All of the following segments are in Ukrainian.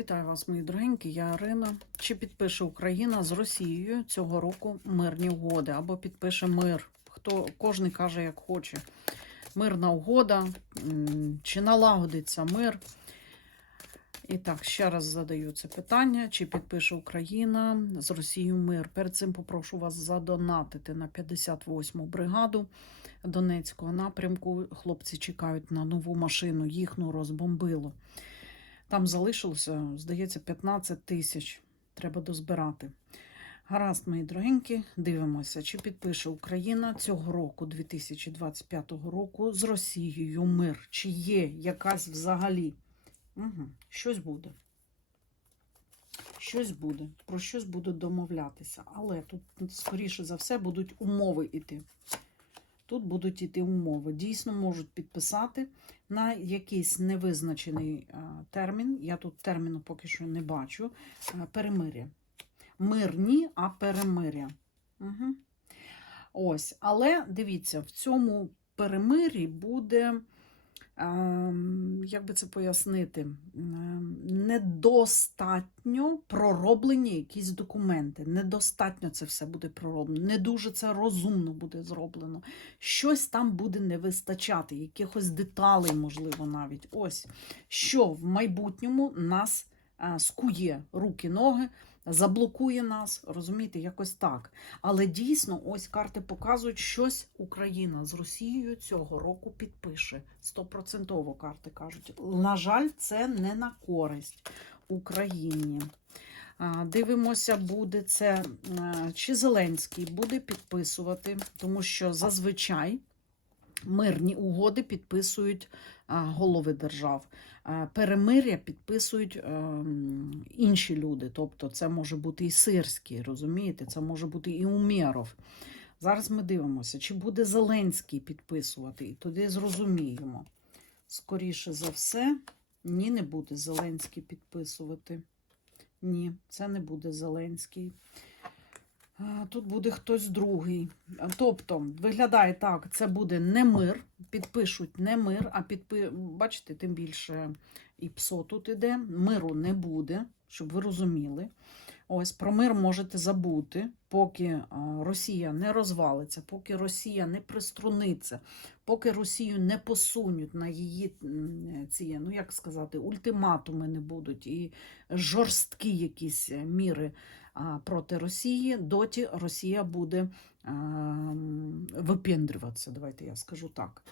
Вітаю вас, мої дорогенькі, я Арина. Чи підпише Україна з Росією цього року мирні угоди або підпише мир? Хто кожен каже, як хоче. Мирна угода, чи налагодиться мир? І так, ще раз задаю це питання: чи підпише Україна з Росією мир? Перед цим попрошу вас задонатити на 58-му бригаду Донецького напрямку. Хлопці чекають на нову машину, їхню розбомбило. Там залишилося, здається, 15 тисяч. Треба дозбирати. Гаразд, мої дорогенькі, дивимося, чи підпише Україна цього року, 2025 року, з Росією мир, чи є якась взагалі. Угу. Щось буде. Щось буде. Про щось будуть домовлятися. Але тут, скоріше за все, будуть умови йти. Тут будуть іти умови. Дійсно можуть підписати на якийсь невизначений а, термін. Я тут терміну поки що не бачу. а, Перемир'я. Мир ні, а перемир'я. Угу. Ось, але дивіться, в цьому перемир'ї буде, як би це пояснити, ем, недостатньо пророблені якісь документи. Недостатньо це все буде пророблено. Не дуже це розумно буде зроблено. Щось там буде не вистачати, якихось деталей, можливо, навіть. Ось, що в майбутньому нас скує руки, ноги заблокує нас, розумієте, якось так. Але дійсно, ось карти показують, щось Україна з Росією цього року підпише. Стопроцентово карти кажуть. На жаль, це не на користь Україні. Дивимося, буде це чи Зеленський буде підписувати, тому що зазвичай мирні угоди підписують голови держав. Е, Перемир'я підписують ем, інші люди. Тобто це може бути і сирський, розумієте? Це може бути і Умєров. Зараз ми дивимося, чи буде Зеленський підписувати, і тоді зрозуміємо. Скоріше за все, ні, не буде Зеленський підписувати. Ні, це не буде Зеленський. Е, Тут буде хтось другий. Е, Тобто, виглядає так, це буде не мир, підпишуть не мир, а підпи... бачите, тим більше і ПСО тут іде. Миру не буде, щоб ви розуміли. Ось про мир можете забути, поки е, Росія не розвалиться, поки Росія не приструниться, поки Росію не посунуть на її ці, ну як сказати, ультиматуми не будуть і жорсткі якісь міри проти Росії, доті Росія буде випендрюватися, давайте я скажу так.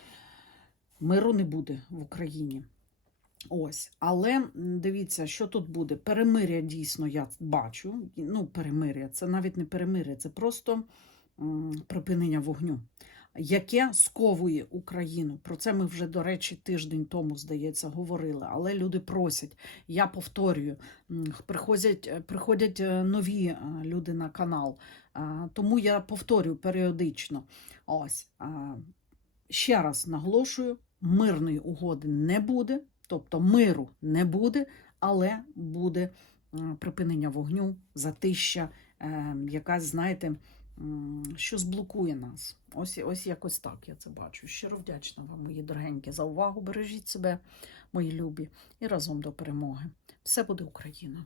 Миру не буде в Україні. Ось, але дивіться, що тут буде. Перемиря дійсно я бачу. Ну, перемиря, це навіть не перемиря, це просто припинення вогню, яке сковує Україну. Про це ми вже, до речі, тиждень тому, здається, говорили. Але люди просять, я повторюю, приходять, е, приходять е, нові е, люди на канал. Тому я повторюю періодично. Ось, ще раз наголошую: мирної угоди не буде. Тобто миру не буде, але буде припинення вогню, затища, е, якась, знаєте, м, що зблокує нас. Ось, ось якось так я це бачу. Щиро вдячна вам, мої дорогенькі, за увагу. Бережіть себе, мої любі, і разом до перемоги. Все буде Україна!